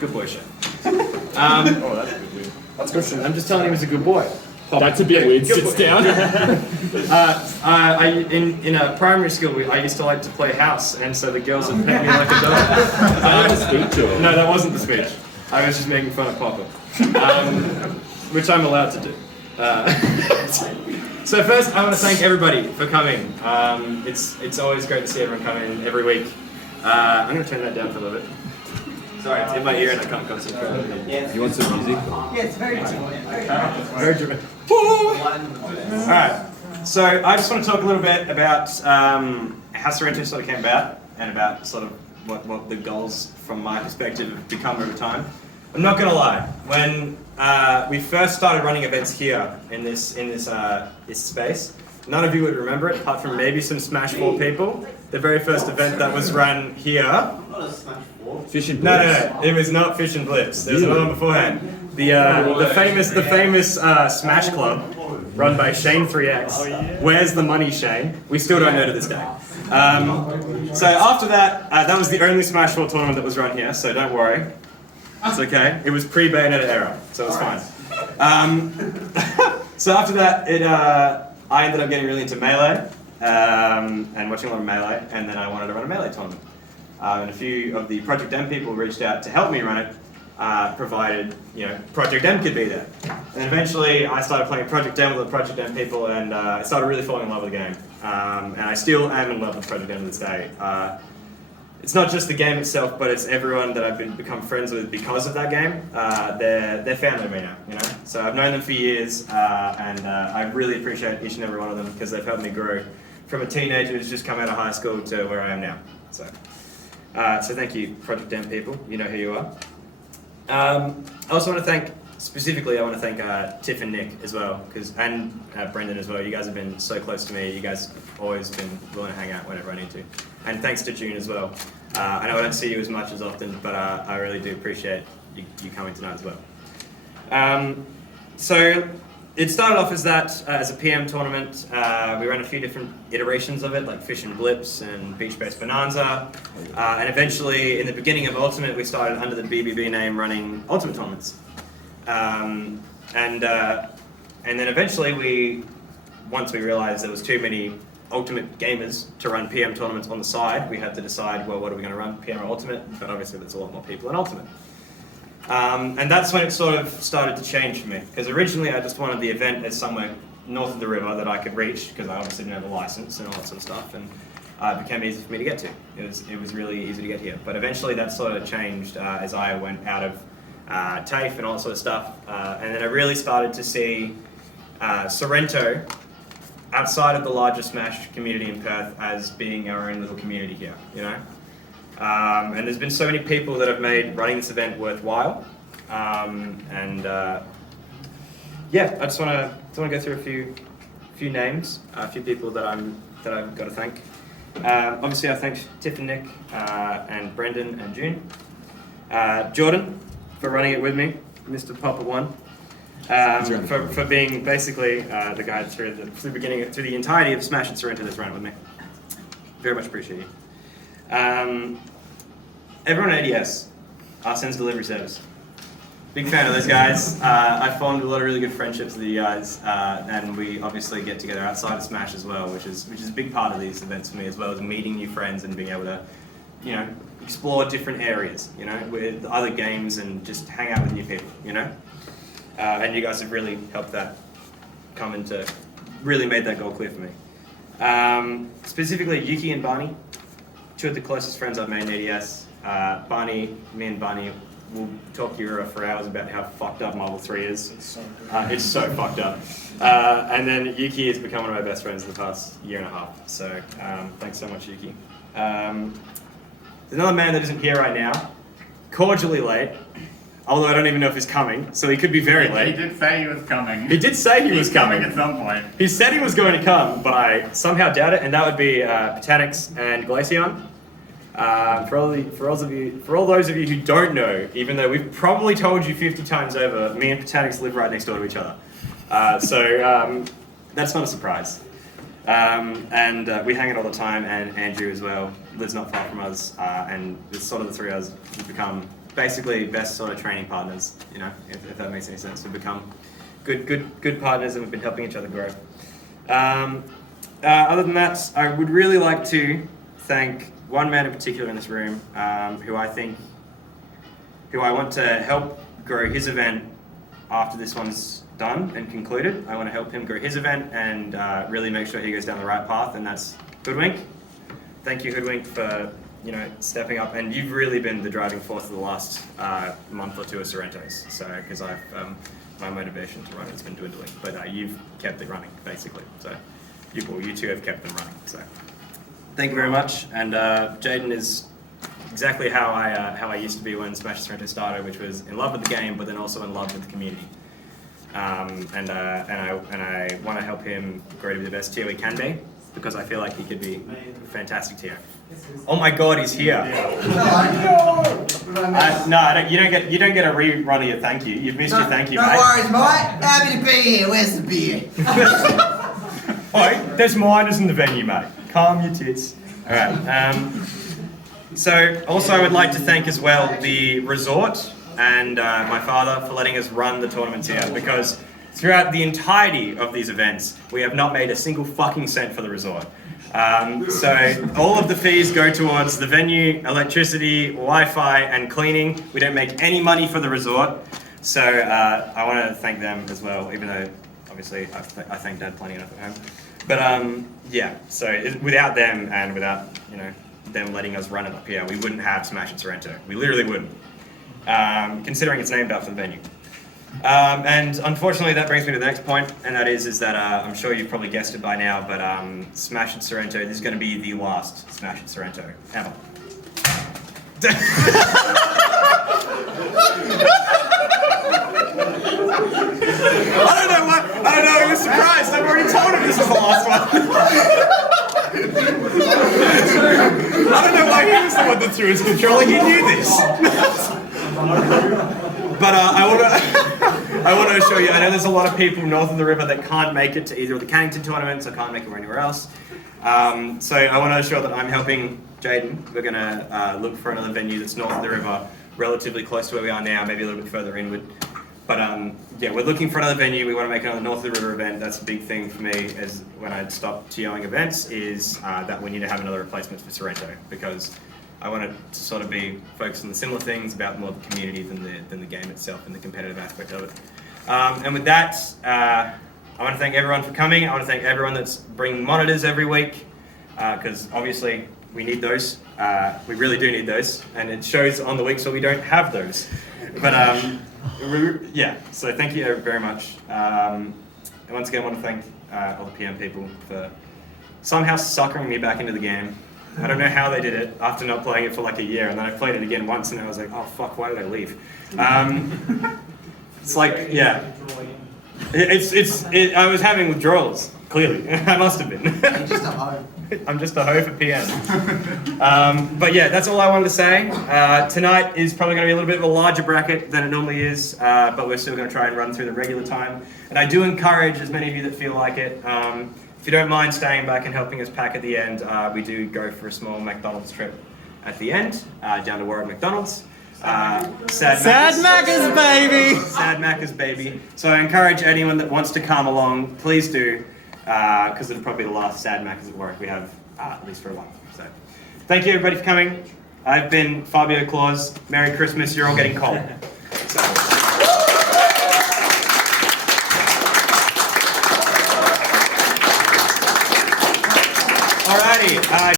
Good boy, Shane. Oh, that's a good win. That's good, Shane. I'm just telling him he's a good boy. That's a bit weird. Good Sits boy. down. In a primary school, I used to like to play house, and so the girls would pet me like a dog. I had a speech to him. No, that wasn't the speech. I was just making fun of Papa, which I'm allowed to do. So first, I want to thank everybody for coming. It's always great to see everyone come in every week. I'm going to turn that down for a little bit. Sorry, it's in my ear and I can't concentrate. You want some music? Yeah, it's very dramatic. Very dramatic. Alright, so I just want to talk a little bit about how Sorrento sort of came about and about sort of what the goals from my perspective have become over time. I'm not going to lie, when we first started running events here in this space, none of you would remember it, apart from maybe some Smash 4 people. The very first event that was run here. Not a Smash 4. Fish and Blips. No, it was not Fish and Blips. There was another one beforehand. The famous Smash Club, run by Shane 3X. Where's the money, Shane? We still don't know to this day. So after that, that was the only Smash 4 tournament that was run here. So don't worry, it's okay. It was pre-Bayonetta era, so it's fine. So after that, I ended up getting really into Melee. And watching a lot of Melee, and then I wanted to run a Melee tournament. And a few of the Project M people reached out to help me run it, provided Project M could be there. And eventually I started playing Project M with the Project M people, and I started really falling in love with the game. And I still am in love with Project M to this day. It's not just the game itself, but it's everyone that I've become friends with because of that game. They're family to me now, So I've known them for years, and I really appreciate each and every one of them because they've helped me grow from a teenager who's just come out of high school to where I am now. So thank you, Project M people. You know who you are. I also want to thank specifically. I want to thank Tiff and Nick as well, and Brendan as well. You guys have been so close to me. You guys have always been willing to hang out whenever I need to. And thanks to June as well. I know I don't see you as much as often, but I really do appreciate you coming tonight as well. So it started off as that, as a PM tournament. We ran a few different iterations of it, like Fish and Blips and Beach Based Bonanza. And eventually, in the beginning of Ultimate, we started under the BBB name running Ultimate tournaments. And then eventually, once we realized there was too many Ultimate gamers to run PM tournaments on the side, we had to decide, well, what are we going to run, PM or Ultimate? But obviously there's a lot more people in Ultimate. And that's when it sort of started to change for me, because originally I just wanted the event as somewhere north of the river that I could reach, because I obviously didn't have a license and all that sort of stuff, and it became easy for me to get to. It was really easy to get here. But eventually that sort of changed as I went out of TAFE and all that sort of stuff, and then I really started to see Sorrento outside of the larger Smash community in Perth as being our own little community here, and there's been so many people that have made running this event worthwhile, yeah, I just want to go through a few names, a few people that I've got to thank. Obviously, I thank Tiff and Nick, and Brendan and June, Jordan for running it with me, Mr. Papa One. For being basically the guy through the entirety of Smash and Sorrento that's run it with me. Very much appreciate you. Everyone at ADS, Arsene's Delivery Service. Big fan of those guys. I formed a lot of really good friendships with you guys, and we obviously get together outside of Smash as well, which is a big part of these events for me, as well as meeting new friends and being able to, explore different areas, with other games and just hang out with new people, and you guys have really helped that come into, really made that goal clear for me. Specifically, Yuki and Barney, two of the closest friends I've made in ADS. Me and Barney will talk Euro for hours about how fucked up Marvel 3 is. It's so fucked up. And then Yuki has become one of my best friends in the past year and a half. So thanks so much, Yuki. There's another man that isn't here right now, cordially late. Although I don't even know if he's coming, so he could be very late. He did say he was coming. He did say he was coming. He's coming at some point. He said he was going to come, but I somehow doubt it, and that would be Botanix and Glaceon. For all those of you who don't know, even though we've probably told you 50 times over, me and Botanix live right next door to each other. So that's not a surprise. And we hang out all the time, and Andrew as well lives not far from us, and it's sort of the three of us have become basically best sort of training partners, you know, if that makes any sense. We've become good partners and we've been helping each other grow. Other than that, I would really like to thank one man in particular in this room, who I want to help grow his event after this one's done and concluded. I want to help him grow his event and really make sure he goes down the right path, and that's Hoodwink. Thank you, Hoodwink, for stepping up, and you've really been the driving force of the last month or two of Sorrento's. So, because my motivation to run has been dwindling, but you've kept it running basically. So, you two have kept them running. So, thank you very much. And Jaden is exactly how I used to be when Smash Sorrento started, which was in love with the game, but then also in love with the community. And I want to help him grow to be the best tier he can be, because I feel like he could be a fantastic tier. Oh my God, he's here! You don't get a rerun of your thank you. You've missed your thank you, mate. No worries, mate. Happy to be here. Where's the beer? Oi, there's minors in the venue, mate. Calm your tits. All right. So also I would like to thank as well the resort and my father for letting us run the tournaments here, because throughout the entirety of these events, we have not made a single fucking cent for the resort. So all of the fees go towards the venue, electricity, Wi-Fi, and cleaning. We don't make any money for the resort. So I want to thank them as well, even though obviously I thank Dad plenty enough at home. But yeah, so without them and without them letting us run it up here, we wouldn't have Smash at Sorrento. We literally wouldn't, considering it's named after the venue. And unfortunately, that brings me to the next point, and that is that I'm sure you've probably guessed it by now, but Smash at Sorrento, this is going to be the last Smash at Sorrento ever. I don't know, he was surprised. I've already told him this is the last one. I don't know why he was the one that threw his controller, he knew this. But I want to assure you, I know there's a lot of people north of the river that can't make it to either of the Cannington tournaments or can't make it anywhere else. So I want to assure that I'm helping Jaden. We're going to look for another venue that's north of the river, relatively close to where we are now, maybe a little bit further inward. But yeah, we're looking for another venue. We want to make another north of the river event. That's a big thing for me, as when I stop TOing events, is that we need to have another replacement for Sorrento, because I want it to sort of be focused on the similar things, about more the community than the game itself and the competitive aspect of it. And with that, I want to thank everyone for coming. I want to thank everyone that's bringing monitors every week, because obviously we need those. We really do need those, and it shows on the weeks where we don't have those. But yeah, so thank you very much. And once again, I want to thank all the PM people for somehow suckering me back into the game. I don't know how they did it after not playing it for like a year, and then I played it again once and I was like, oh fuck, why did I leave? It's like, yeah. I was having withdrawals, clearly. I must have been. You're just a hoe. I'm just a hoe for PM. But yeah, that's all I wanted to say. Tonight is probably going to be a little bit of a larger bracket than it normally is, but we're still going to try and run through the regular time. And I do encourage as many of you that feel like it, if you don't mind staying back and helping us pack at the end, we do go for a small McDonald's trip at the end, down to Warren McDonald's. Sad Macca's, baby! Sad Macca's, baby. So I encourage anyone that wants to come along, please do, because it'll probably be the last Sad Macca's at Warwick we have, at least for a while. So, thank you everybody for coming. I've been Fabio Claus. Merry Christmas, you're all getting cold. So. Alrighty.